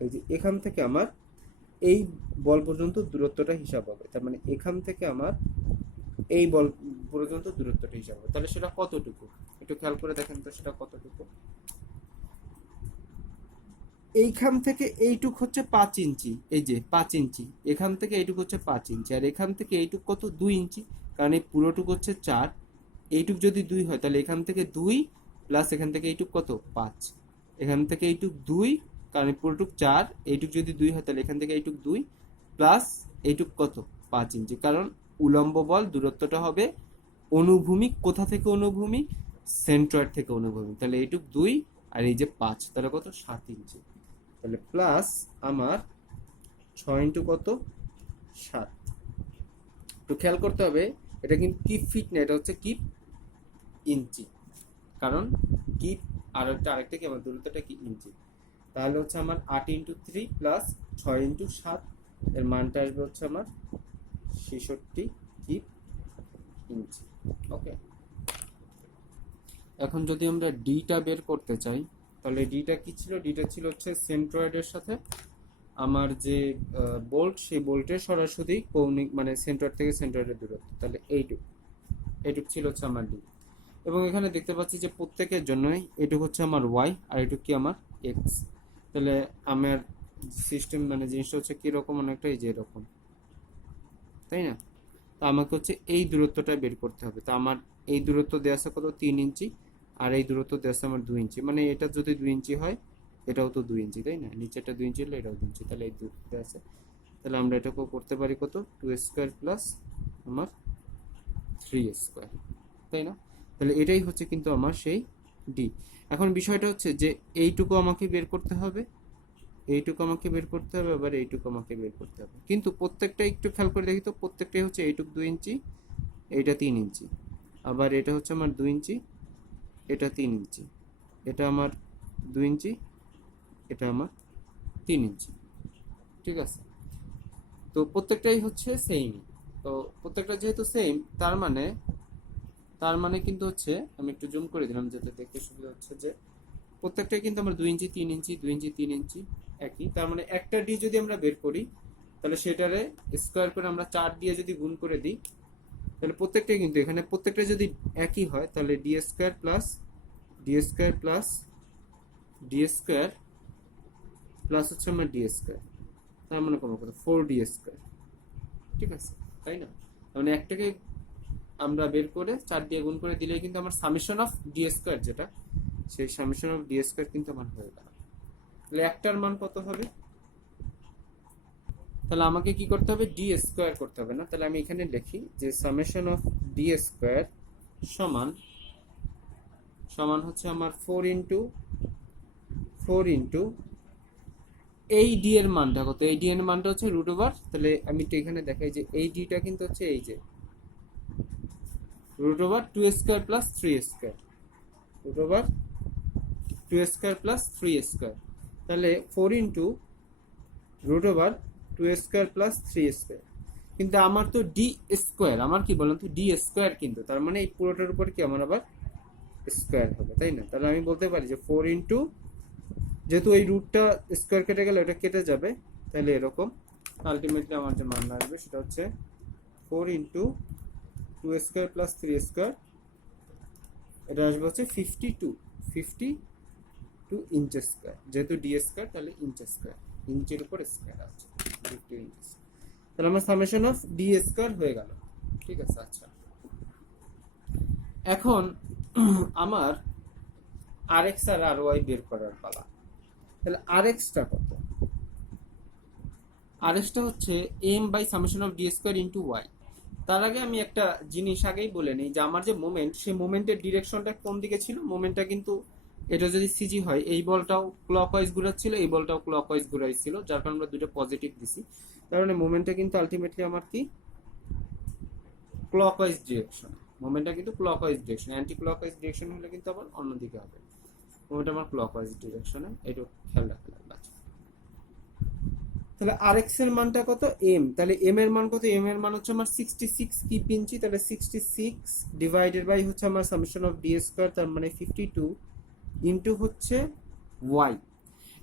এই যে এখান থেকে আমার এই বল পর্যন্ত দূরত্বটা হিসাব হবে। তার মানে এখান থেকে আমার এই বল পর্যন্ত দূরত্বটা হিসাব হবে। তাহলে সেটা কতটুকু, একটু খেয়াল করে দেখেন তো সেটা কতটুকু। এইখান থেকে এইটুক হচ্ছে 5 ইঞ্চি, এই যে 5 ইঞ্চি, এখান থেকে এইটুক হচ্ছে 5 ইঞ্চি, আর এখান থেকে এইটুক কত 2 ইঞ্চি, কারণ এই পুরোটুক হচ্ছে 4, এইটুক যদি 2 হয় তাহলে এখান থেকে 2 প্লাস এখান থেকে এইটুক কত 5, এখান থেকে এইটুক 2, কারণ এই পুরোটুক 4, এইটুক যদি 2 হয় তাহলে এখান থেকে এইটুক 2 প্লাস এইটুক কত 5 ইঞ্চি, কারণ উলম্ব বল দূরত্বটা হবে অনুভূমিক। কোথা থেকে অনুভূমিক, সেন্ট্রয়েড থেকে অনুভূমিক। তাহলে এইটুক 2 আর এই যে 5, তাহলে কত 7 ইঞ্চি। তাহলে প্লাস আমার 6 ইন্টু কত 7। একটু খেয়াল করতে হবে, এটা কিন্তু কিপ ফিট না, এটা হচ্ছে কিপ ইঞ্চি, কারণ কিপ আর একটা আরেকটা কি আমার দূরত্বটা কি ইঞ্চি। তাহলে হচ্ছে আমার 8 ইন্টু 3 প্লাস 6 ইন্টু 7, এর মানটা আসবে হচ্ছে আমার 66 কিপ ইঞ্চি। ওকে, এখন যদি আমরা ডিটা বের করতে চাই, তাহলে ডিটা কি ছিল, ডিটা ছিল হচ্ছে সেন্ট্রয়েডের সাথে আমার যে বোল্ট, সেই বোল্টের সরাসরি কৌণিক, মানে সেন্ট্রয়েড থেকে সেন্ট্রয়েডের দূরত্ব। তাহলে এইটুক ছিল হচ্ছে আমার ডি। এবং এখানে দেখতে পাচ্ছি যে প্রত্যেকের জন্যই এইটুক হচ্ছে আমার ওয়াই আর এইটুক কি আমার এক্স। তাহলে আমার সিস্টেম মানে জিনিসটা হচ্ছে কীরকম, অনেকটা এই যে এরকম, তাই না। তো আমাকে হচ্ছে এই দূরত্বটা বের করতে হবে। তো আমার এই দূরত্ব দেওয়া আছে কত 3 ইঞ্চি, আর এই দূরত্ব দেওয়া আছে আমার 2 ইঞ্চি। মানে এটা যদি 2 ইঞ্চি হয় এটাও তো 2 ইঞ্চি, তাই না, নিচেটা 2 ইঞ্চি হলে এটাও 2 ইঞ্চি। তাহলে এই দূরত্ব আছে, তাহলে আমরা এটাকেও করতে পারি কত 2 স্কোয়ার প্লাস আমার 3 স্কোয়ার, তাই না। তাহলে এটাই হচ্ছে কিন্তু আমার সেই ডি। এখন বিষয়টা হচ্ছে যে এইটুকু আমাকে বের করতে হবে, এইটুকু আমাকে বের করতে হবে, আবার এইটুকু আমাকে বের করতে হবে। কিন্তু প্রত্যেকটা একটু খেয়াল করে দেখি তো, প্রত্যেকটাই হচ্ছে এইটুকু 2 ইঞ্চি, এইটা 3 ইঞ্চি, আবার এটা হচ্ছে আমার 2 ইঞ্চি, এটা 3 ইঞ্চি, এটা আমার 2 ইঞ্চি, এটা আমার 3 ইঞ্চি। ঠিক আছে, তো প্রত্যেকটাই হচ্ছে সেম। তো প্রত্যেকটা যেহেতু সেম, তার মানে কিন্তু হচ্ছে, আমি একটু জুম করে দিলাম যাতে দেখতে সুবিধা হচ্ছে, যে প্রত্যেকটাই কিন্তু আমরা 2 ইঞ্চি 3 ইঞ্চি 2 ইঞ্চি 3 ইঞ্চি একই। তার মানে একটা ডি যদি আমরা বের করি, তাহলে সেটারে স্কোয়ার করে আমরা 4 দিয়ে যদি গুণ করে দিই, তাহলে প্রত্যেকটাই কিন্তু এখানে প্রত্যেকটা যদি একই হয়, তাহলে D square plus D square plus D square plus হচ্ছে আমার ডি স্কোয়ার, তার মানে কোনো কথা 4 ডি স্কোয়ার। ঠিক আছে, তাই না। মানে একটাকে আমরা বের করে 4 দিয়ে গুণ করে দিলেই কিন্তু আমার সামেশন অফ ডি স্কোয়ার, যেটা সেই সামেশন অফ ডি স্কোয়ার কিন্তু আমার হয়ে গেল। তাহলে একটার মান কত হবে, তাহলে আমাকে কি করতে হবে, ডি স্কোয়ার করতে হবে না। তাহলে আমি এখানে লিখি যে সামেশন অফ ডি স্কোয়ার সমান সমান হচ্ছে আমার 4 ইন্টু এই ডি এর মানটা কত? এই ডি এর মানটা হচ্ছে রুট ওভার, তাহলে আমি তো এখানে দেখাই যে এই ডিটা কিন্তু হচ্ছে এই যে root over 2 square plus 3 square, root over 2 square plus 3 square, তাহলে 4 into root over 2 square plus 3 square. কিন্তু আমার তো ডি স্কোয়ার, আমার কি বলেন তো ডি স্কোয়ার, কিন্তু তার মানে এই পুরোটার উপর কি আমার আবার স্কোয়ার হবে, তাই না? তাহলে আমি বলতে পারি যে 4 ইন্টু, যেহেতু এই রুটটা স্কোয়ার কেটে গেলে ওটা কেটে যাবে, তাহলে এরকম আলটিমেটলি আমার যে মান আসবে সেটা হচ্ছে 4 ইন্টু 2 স্কোয়ার প্লাস 3 স্কোয়ার, এটা আসবে হচ্ছে 52 ইঞ্চ স্কোয়ার। যেহেতু ডি স্কোয়ার তাহলে ইঞ্চ স্কোয়ার, ইঞ্চের উপর স্কোয়ার আছে 52 ইঞ্চ। তাহলে আমার সামেশন অফ ডি স্কোয়ার হয়ে গেল, ঠিক আছে। আচ্ছা, এখন আমার আর এক্স আর আর ওয়াই বের করার পালা। তাহলে আর এক্সটা কত? আর এক্সটা হচ্ছে M by summation of d square into y. তার আগে আমি একটা জিনিস আগেই বলে নিই যে আমার যে মোমেন্ট, সেই মোমেন্টের ডিরেকশনটা কোন দিকে ছিল। মোমেন্টটা কিন্তু এটা যদি সিজি হয়, এই বলটাও ক্লকওয়াইজ ঘুরাচ্ছিল, এই বলটাও ক্লকওয়াইজ ঘুরাইছিল, যার কারণে আমরা দুটো পজিটিভ দিছি। তার মানে মোমেন্টটা কিন্তু আলটিমেটলি আমার কি ক্লকওয়াইজ ডিরেকশন। মোমেন্টটা কিন্তু clockwise direction, anti clockwise direction হলে কিন্তু আবার অন্যদিকে হবে। মোমেন্ট আমার ক্লকওয়াইজ ডিরেকশনে, এটা খেয়াল রাখতে লাগবে। তাহলে আর এক্স এর মানটা কত? এম। তাহলে এম এর মান কত? এম এর মান হচ্ছে আমার 66 কিপ ইঞ্চি। তাহলে 66 ডিভাইডেড বাই হচ্ছে আমার সামেশন অফ ডি স্কোয়ার, তার মানে 52 ইন্টু হচ্ছে ওয়াই।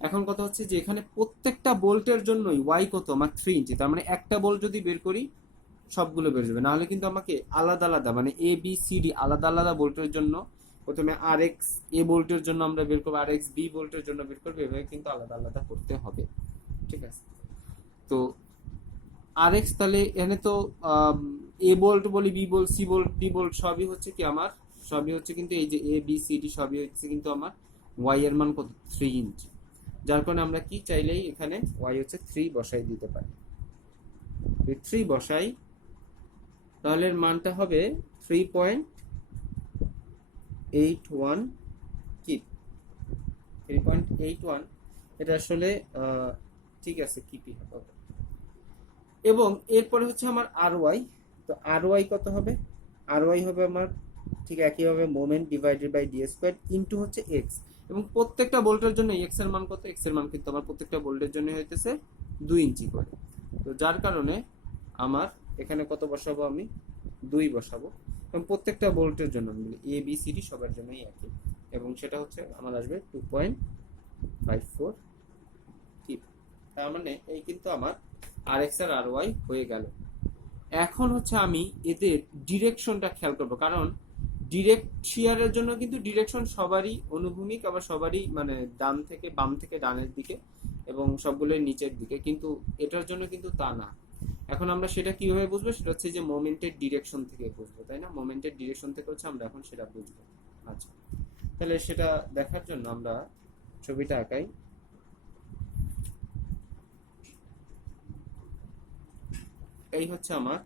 এখন কথা হচ্ছে যে এখানে প্রত্যেকটা বোল্টের জন্যই ওয়াই কত? আমার 3 ইঞ্চি। তার মানে একটা বোল্ট যদি বের করি সবগুলো বের যাবে, নাহলে কিন্তু আমাকে আলাদা আলাদা মানে এ বি সি ডি আলাদা আলাদা বোল্টের জন্য প্রথমে আর এক্স এ বোল্টের জন্য আমরা বের করবো, আর এক্স বি বোল্টের জন্য বের করবো, এভাবে কিন্তু আলাদা আলাদা করতে হবে, ঠিক আছে। তো আর এক্স, তাহলে এখানে তো এ বোল্ট বলি, B bolt, C bolt, D bolt সবই হচ্ছে কি আমার, সবই হচ্ছে কিন্তু এই যে এ বি সি ডি সবই হচ্ছে কিন্তু আমার ওয়াই এর মান কত? 3 ইঞ্চি। যার কারণে আমরা কি চাইলেই এখানে ওয়াই হচ্ছে 3 বসাই দিতে পারি। 3 বসাই, তাহলে এর মানটা হবে 3.81 কিপ, 3.81। এটা আসলে ঠিক আছে, কিপই হবে। এবং এরপরে হচ্ছে আমার আর ওয়াই। তো আর ওয়াই কত হবে? আর ওয়াই হবে আমার ঠিক একইভাবে moment divided by d square into হচ্ছে এক্স। এবং প্রত্যেকটা বোল্টের জন্য এক্স এর মান কত? এক্স এর মান কিন্তু আমার প্রত্যেকটা বোল্টের জন্য হইতেছে 2 ইঞ্চি করে। তো যার কারণে আমার এখানে কত বসাবো? আমি 2 বসাবো। এবং প্রত্যেকটা বোল্টের জন্য এ বি সি ডি সবার জন্যই একই, এবং সেটা হচ্ছে আমার আসবে 2.54 কিপ। তার মানে এই কিন্তু আমার আর এক্স আর আর ওয়াই হয়ে গেল। এখন হচ্ছে আমি এদের ডিরেকশনটা খেয়াল করবো, কারণ ডিরেক্ট শিয়ারের জন্য কিন্তু ডিরেকশন সবারই অনুভূমিক, আবার সবারই মানে ডান থেকে বাম থেকে ডানের দিকে, এবং সবগুলোই নিচের দিকে, কিন্তু এটার জন্য কিন্তু তা না। এখন আমরা সেটা কিভাবে বুঝবো? সেটা হচ্ছে যে মোমেন্টের ডিরেকশন থেকে বুঝবো, তাই না? মোমেন্টের ডিরেকশন থেকে হচ্ছে আমরা এখন সেটা বুঝবো। আচ্ছা, তাহলে সেটা দেখার জন্য আমরা ছবিটা আঁকাই। এই হচ্ছে আমার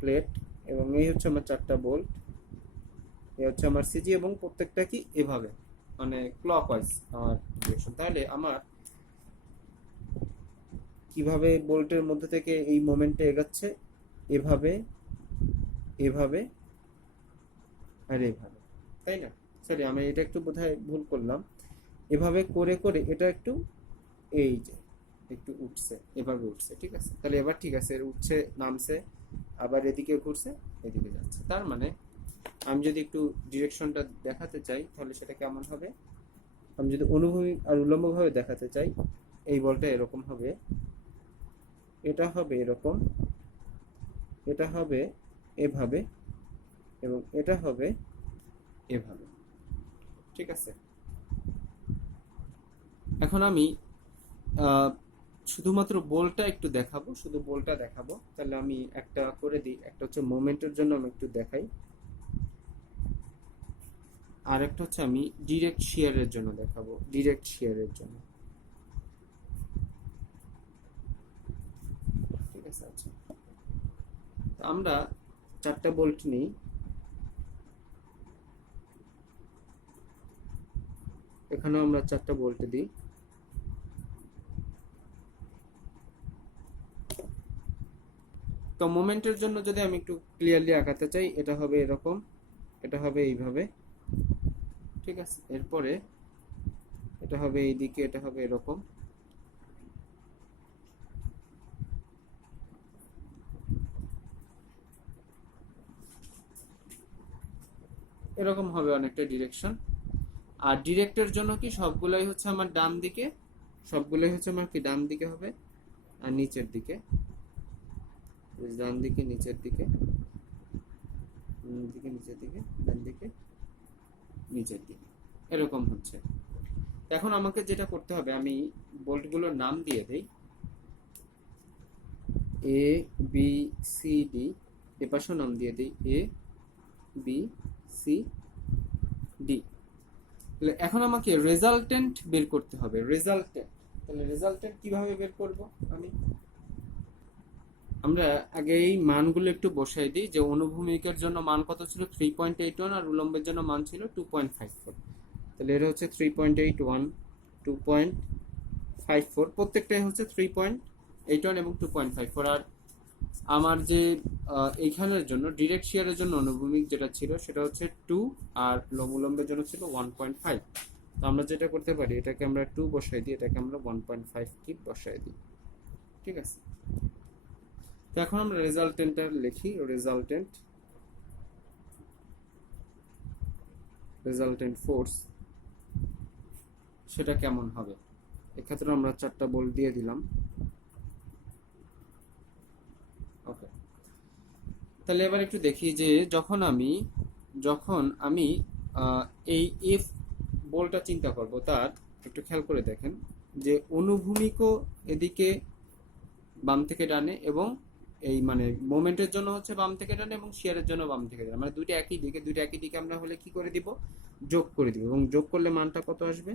প্লেট, এবং এই হচ্ছে আমার 4টা বোল্ট, এই হচ্ছে আমার সিজি, এবং প্রত্যেকটা কি এভাবে মানে ক্লকওয়াইজ আমার ডিরেকশন। তাহলে আমার কিভাবে বোল্টের মধ্যে থেকে এই মোমেন্টটা এগাচ্ছে? এভাবে, এভাবে, আর এভাবে, তাই না? সরি, আমি এটা একটু বোধহয় ভুল করলাম। এভাবে করে করে এটা একটু এই যে একটু উঠছে, এভাবে উঠছে, ঠিক আছে। তাহলে এবার ঠিক আছে, উঠছে নামছে, আবার এদিকে ঘুরছে, এদিকে যাচ্ছে। তার মানে আমি যদি একটু ডিরেকশনটা দেখাতে চাই তাহলে সেটা কেমন হবে? আমি যদি অনুভূমিক আর উল্লম্বভাবে দেখাতে চাই, এই বলটা এরকম হবে, এটা হবে এরকম, এটা হবে এভাবে, এবং এটা হবে এভাবে, ঠিক আছে। এখন আমি শুধুমাত্র বলটা একটু দেখাবো, শুধু বলটা দেখাবো। তাহলে আমি একটা করে দিই, একটা হচ্ছে মোমেন্টের জন্য আমি একটু দেখাই, আর একটা হচ্ছে আমি ডিরেক্ট শিয়ারের জন্য দেখাবো, ডিরেক্ট শিয়ারের জন্য, ঠিক আছে। আচ্ছা, আমরা 4টা বোল্ট নিই, এখানেও আমরা 4টা বোল্ট দিই, তো মোমেন্টের জন্য যদি আমি একটু ক্লিয়ারলি আঁকাতে চাই, এটা হবে এরকম, এটা হবে এইভাবে, ঠিক আছে। এরপরে এটা হবে এইদিকে, এটা হবে এরকম, এরকম হবে অনেকটা ডিরেকশন। আর ডিরেক্টের জন্য কি সবগুলাই হচ্ছে আমার ডান দিকে, সবগুলাই হচ্ছে আমার কি ডান দিকে হবে, আর নিচের দিকে, ডান দিকে নিচের দিকে, দিকে নিচের দিকে, ডান দিকে নিচের দিকে, এরকম হচ্ছে। এখন আমাকে যেটা করতে হবে, আমি বোল্টগুলোর নাম দিয়ে দেই, এ বি সি ডি, এপাশেও নাম দিয়ে দিই এ বি সি ডি। তাহলে এখন আমাকে রেজাল্টেন্ট বের করতে হবে, রেজাল্টেন্ট। তাহলে রেজাল্টেন্ট কিভাবে বের করব আমি, আমরা আগে এই মানগুলো একটু বসাই দিই। যে অনুভূমিকের জন্য মান কত ছিল 3.81, আর উলম্বের জন্য মান ছিল 2.54। তাহলে এটা হচ্ছে 3.81, 2.54, প্রত্যেকটাই হচ্ছে 3.81 এবং 2.54। আর আমার যে এইখানের জন্য ডিরেক্ট শিয়ারের জন্য অনুভূমিক যেটা ছিল সেটা হচ্ছে 2, আর উলম্বের জন্য ছিল 1.5। তো আমরা যেটা করতে পারি, এটাকে আমরা 2 বসাই দিই, এটাকে আমরা 1.5 কি বসাই দিই, ঠিক আছে। তো এখন আমরা রেজাল্টেন্টটা লিখি, রেজাল্টেন্ট ফোর্স সেটা কেমন হবে। এক্ষেত্রে আমরা 4টা বোল্ট দিয়ে দিলাম, ওকে। তাহলে এবার একটু দেখি যে যখন আমি এই এফ বোল্টটা চিন্তা করব, তার একটু খেয়াল করে দেখেন যে অনুভূমিকও এদিকে বাম থেকে ডানে, এবং এই মানে মোমেন্টের জন্য হচ্ছে বাম থেকে ডানে, এবং শিয়ারের জন্য বাম থেকে ডানে, মানে দুইটা একই দিকে আমরা হলে কি করে দিব, যোগ করে দিব। এবং যোগ করলে মানটা কত আসবে,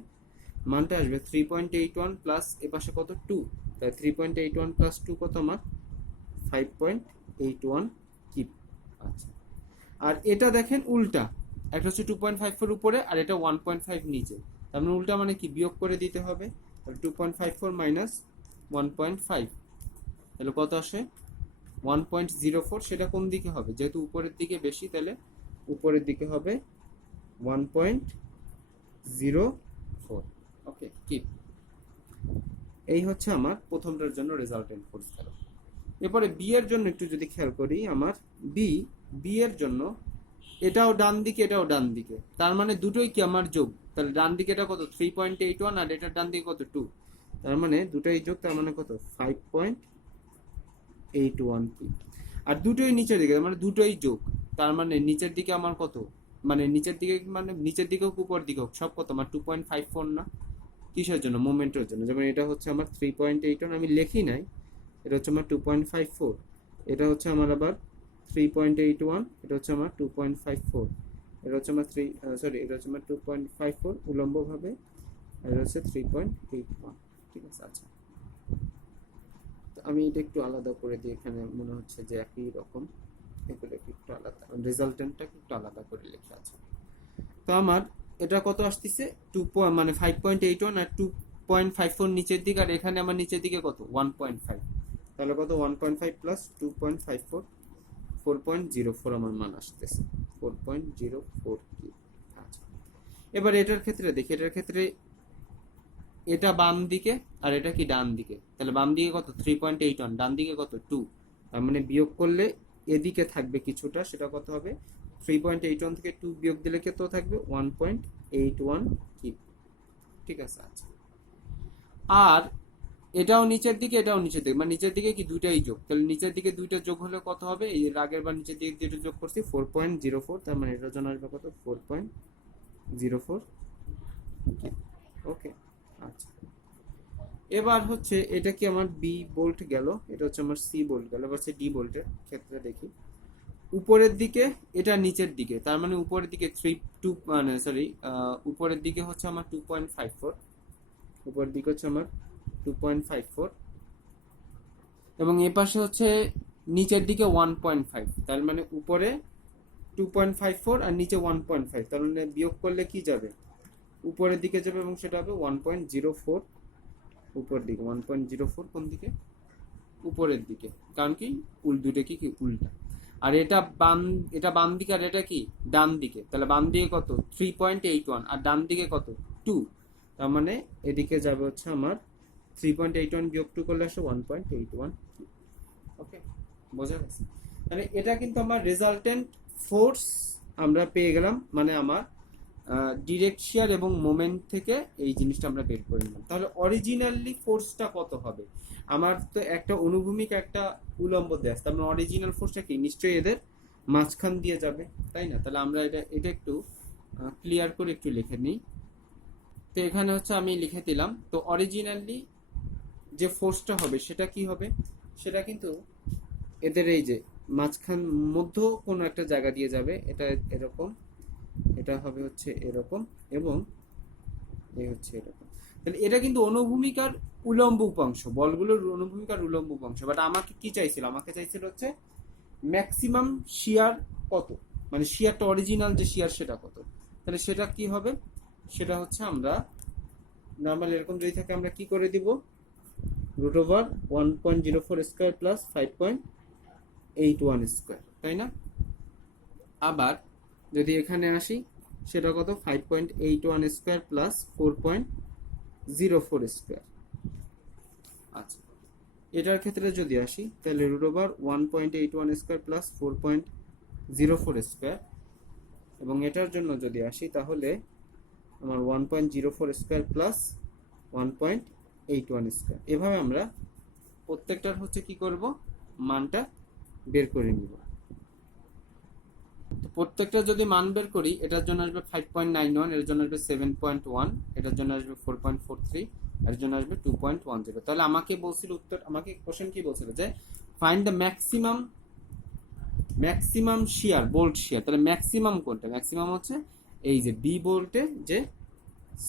মানটা আসবে 3.81 প্লাস এপাশে কত 2, তাই 3.81 প্লাস 2 কত আমার 5.81 কিপ। আচ্ছা, আর এটা দেখেন উল্টা, একটা হচ্ছে 2.54 উপরে আর এটা 1.5 নিচে, তার মানে উল্টা মানে কি বিয়োগ করে দিতে হবে। 2.54 মাইনাস 1.5, তাহলে কত আসে 1.04। সেটা কোন দিকে হবে, যেহেতু উপরের দিকে বেশি, তাহলে উপরের দিকে হবে 1.04। ওকে, কি এই হচ্ছে আমার প্রথমটার জন্য রেজাল্টেন্ট ফোর্স গেল। এরপরে বি এর জন্য একটু যদি খেয়াল করি, আমার বি এর জন্য এটাও ডান দিকে, এটাও ডান দিকে, তার মানে দুটোই কি আমার যোগ। তাহলে ডান দিকে এটা কত 3.81, আর এটার ডান দিকে কত 2, তার মানে দুটোই যোগ, তার মানে কত 5.81 কি। আর দুটোই নিচের দিকে, মানে দুটোই যোগ, তার মানে নিচের দিকে আমার কত, মানে নিচের দিকে, মানে নিচের দিকে হোক উপর দিকে হোক সব কত আমার 2.54 না। কিসের জন্য, মোমেন্টের জন্য। যেমন এটা হচ্ছে আমার 3.81, আমি লিখি নাই, এটা হচ্ছে আমার 2.54, এটা হচ্ছে আমার আবার 3.81, এটা হচ্ছে আমার 2.54, এটা হচ্ছে আমার এটা হচ্ছে আমার 2.54 উলম্ব ভাবে, আর এটা হচ্ছে 3.81, ঠিক আছে। আচ্ছা, তো আমি এটা একটু আলাদা করে দিই, এখানে মনে হচ্ছে যে একই রকম, এগুলো একটু আলাদা, রেজাল্টেন্টটা একটু আলাদা করে লেখা আছে। তো আমার এটা কত আসতেছে 2 মানে 5.81 আর 2.54 নিচের দিকে, আর এখানে আমার নিচের দিকে কত 1.5, তাহলে কত 1.5 প্লাস 2.54, 4.04 আমার মান আসতেছে, 4.04 কি। আচ্ছা, এবার এটার ক্ষেত্রে দেখি, এটার ক্ষেত্রে এটা বাম দিকে আর এটা কি ডান দিকে, তাহলে বাম দিকে কত 3.81, ডান দিকে কত 2, তার মানে বিয়োগ করলে এদিকে থাকবে কিছুটা, সেটা কত হবে 3.81 থেকে 2 বিয়োগ দিলে কত থাকবে 1.81 কি, ঠিক আছে। আচ্ছা, আর এটাও নিচের দিকে, এটাও নিচের দিকে, মানে নিচের দিকে কি দুইটাই যোগ, তাহলে নিচের দিকে দুইটা যোগ হলে কত হবে, এই আগের বার নিচের দিকে দুটো যোগ করছি 4.04, তার মানে এটার জন্য আসবে কত 4.04। ওকে, আচ্ছা। এবার হচ্ছে এটা কি আমার বি বোল্ট গেল, এটা হচ্ছে আমার সি বোল্ট গেল। এবার হচ্ছে ডি বোল্টের ক্ষেত্রে দেখি, উপরের দিকে এটা নিচের দিকে, তার মানে উপরের দিকে উপরের দিকে হচ্ছে আমার 2.54, উপরের দিকে হচ্ছে আমার 2.54, এবং এ পাশে হচ্ছে নিচের দিকে 1.5, তার মানে উপরে 2.54 আর নিচে 1.5, তার মানে বিয়োগ করলে কি যাবে, উপরের দিকে যাবে, এবং সেটা হবে 1.04 উপর দিকে, 1.04 কোন দিকে উপরের দিকে, কারণ কি দুটো কি উল্টা। আর এটা বাম দিকে, আর এটা কি ডান দিকে, তাহলে বাম দিকে কত 3.81 আর ডান দিকে কত 2, তার মানে এদিকে যাবে হচ্ছে আমার 3.81 বিয়োগ 2 করলে আসে 1.81। ওকে, বোঝা গেছে? মানে এটা কিন্তু আমার রেজাল্টেন্ট ফোর্স আমরা পেয়ে গেলাম, মানে আমার ডিরেক্ট শিয়ার এবং মোমেন্ট থেকে এই জিনিসটা আমরা বের করে নিলাম। তাহলে অরিজিনালি ফোর্সটা কত হবে? আমার তো একটা অনুভূমিক একটা উলম্ব দেয়া আছে, তার মানে অরিজিনাল ফোর্সটা কি নিশ্চয়ই এদের মাঝখান দিয়ে যাবে, তাই না? তাহলে আমরা এটা একটু ক্লিয়ার করে একটু লিখে নিই। তো এখানে হচ্ছে আমি লিখে দিলাম, তো অরিজিনালি যে ফোর্সটা হবে সেটা কি হবে, সেটা কিন্তু এদের এই যে মাঝখান মধ্য কোনো একটা জায়গা দিয়ে যাবে, এটা এরকম, এটা হবে হচ্ছে এরকম, এবং এই হচ্ছে এরকম। তাহলে এটা কিন্তু অনুভূমিকার উলম্ব উপাংশ, বলগুলোর অনুভূমিকার উলম্ব উপাংশ। বাট আমাকে কি চাইছিল, আমাকে চাইছিল হচ্ছে ম্যাক্সিমাম শিয়ার কত, মানে শিয়ারটা অরিজিনাল যে শিয়ার সেটা কত। তাহলে সেটা কি হবে, সেটা হচ্ছে আমরা নর্মাল এরকম যদি থাকে আমরা কি করে দিব, √1.04 স্কোয়ার প্লাস 5.81 স্কোয়ার, তাই না? আবার যদি এখানে আসি, সেটা কত 5.81 স্কোয়ার প্লাস 4.04 স্কোয়ার। আচ্ছা, এটার ক্ষেত্রে যদি আসি, তাহলে √1.81 স্কোয়ার প্লাস 4.04 স্কোয়ার, এবং এটার জন্য যদি আসি তাহলে আমার 1.04 স্কোয়ার প্লাস 1.81 স্কোয়ার। এভাবে আমরা প্রত্যেকটার হচ্ছে কি করব, মানটা বের করে নিব। তো প্রত্যেকটা যদি মান বের করি, এটার জন্য আসবে 5.91, এর জন্য আসবে 7.1, এটার জন্য আসবে 4.43, এর জন্য আসবে 2.10। তাহলে আমাকে বলছিল উত্তর, আমাকে কোশ্চেন কি বলছিল যে find the maximum shear, bolt shear. তাহলে ম্যাক্সিমাম কোনটা, ম্যাক্সিমাম হচ্ছে এই যে বি বোল্টে যে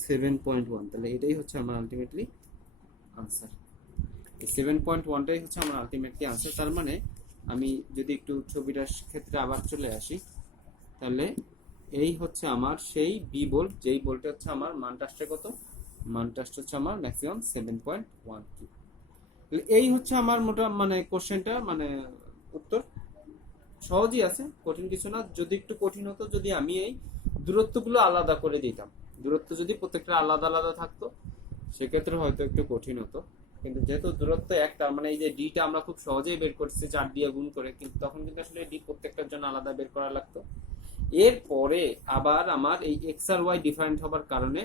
7.1। তাহলে এটাই হচ্ছে আমার আলটিমেটলি আনসার, 7.1টাই হচ্ছে আমার আলটিমেটলি আনসার। তার মানে আমি যদি একটু ছবিটার ক্ষেত্রে আবার চলে আসি, তাহলে এই হচ্ছে আমার সেই বি বোল্ট, যেই বোল্টে হচ্ছে আমার মানটা আসছে কত, মানটা আসছে হচ্ছে আমার ম্যাক্সিমাম 7.1। এই হচ্ছে আমার মোটা মানে কোশ্চেনটা, মানে উত্তর সহজই আছে, কঠিন কিছু না। যদি একটু কঠিন হতো যদি আমি এই দূরত্বগুলো আলাদা করে দিতাম, দূরত্ব যদি প্রত্যেকটা আলাদা আলাদা থাকতো সেক্ষেত্রে হয়তো একটু কঠিন হতো, কিন্তু যেহেতু দূরত্ব একটা, মানে এই যে ডিটা আমরা খুব সহজেই বের করছি 4 দিয়ে গুণ করে, কিন্তু তখন কিন্তু আসলে ডি প্রত্যেকটার জন্য আলাদা বের করা লাগতো। এরপরে আবার আমার এই এক্স আর ওয়াই ডিফারেন্ট হবার কারণে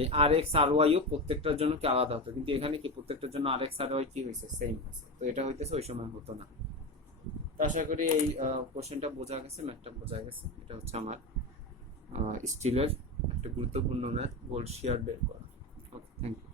এই আর এক্স আর ওয়াইও প্রত্যেকটার জন্য কি আলাদা হতো, কিন্তু এখানে কি প্রত্যেকটার জন্য আর এক্স আর ওয়াই কি হয়েছে, সেম হয়েছে। তো এটা হইতেছে ওই সময় হতো না। তো আশা করি এই কোশ্চেনটা বোঝা গেছে, ম্যাথটা বোঝা গেছে। এটা হচ্ছে আমার স্টিলের একটা গুরুত্বপূর্ণ ম্যাথ, বোল্ট শিয়ার বের করা। ওকে, থ্যাংক ইউ।